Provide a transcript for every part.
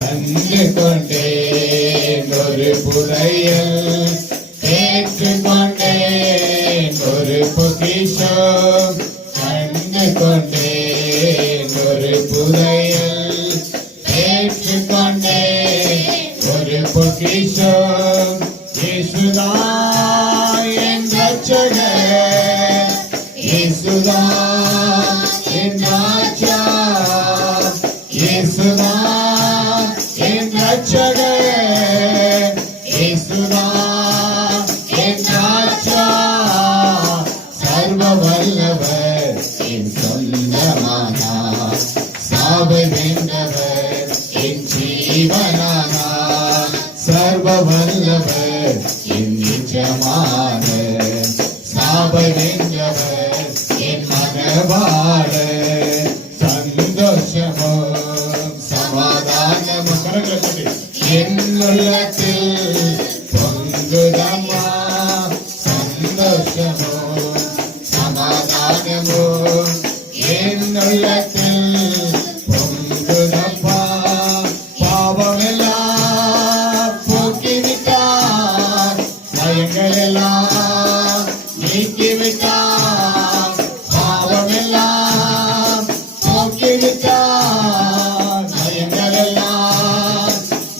கண்டு கொண்டேன் ஒரு புதையல், கேட்டுக் கொண்டேன் ஒரு பொக்கிஷம். கண்டு கொண்டேன் ஒரு புதையல், கேட்டுக் கொண்டேன் ஒரு பொக்கிஷம். இயேசுதான் என் ரட்சகர், இயேசுதான் என் ராஜா, இயேசுதான் என் ரட்சகர், இயேசுதான் என் ராஜா. சர்வ வல்லவர் என் சொந்தமானார், சாவை வென்றவர் என் ஜீவனானார். சர்வ வல்லவர் என் நிஜமானர், சாவை வென்றவர் என் மனவாளர். சந்தோஷமும் சமாதானமும் என் உள்ளத்தில் பொங்குதம்மா. சந்தோஷமும் சமாதானமும் என் உள்ளத்தில் பொங்குதம்மா. பாவமெல்லாம் போக்கிவிட்டார், பயங்களெல்லாம் நீக்கிவிட்டார். பாவமெல்லாம் போக்கிவிட்டார், பயங்களெல்லாம்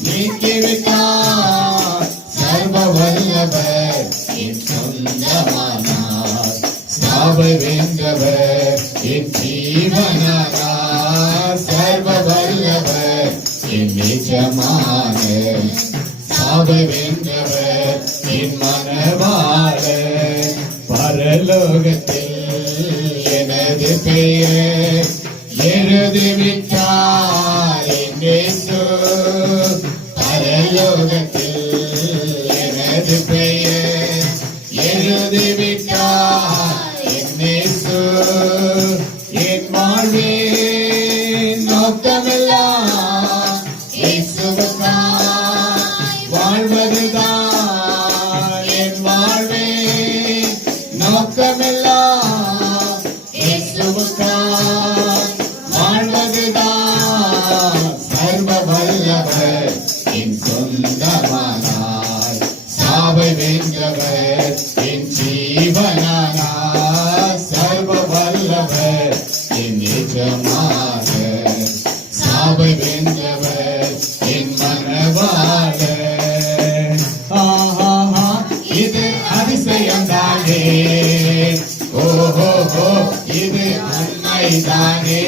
நீக்கிவிட்டார். சர்வ வல்லவர் என் சொந்தமானார், சாவை வென்றவர் என் ஜீவனானார். சர்வ வல்லவர் என் நிஜமானர், சாவை வென்றவர் என் மனவாளர். பரலோகத்தில் எனது பெயர் எழுதிவிட்டார் என் இயேசு. பரலோகத்தில் எனது பெயர் எழுதிவிட்டார் என் இயேசு. என் வாழ்வின் நோக்கமெல்லாம் இயேசுவுக்காய் வாழ்வதுதான். என் வாழ்வின் நோக்கமெல்லாம் இயேசுவுக்காய் வாழ்வதுதான். சர்வ வல்லவர் என் சொந்தமானார், சாவை வென்றவர் என் ஜீவனானார். சர்வ வல்லவர் என் நிஜமானர், சாவை வென்றவர் என் மனவாளர். ஆஹா, இது அதிசயம்தானே, ஓஹோ இது உண்மைதானே.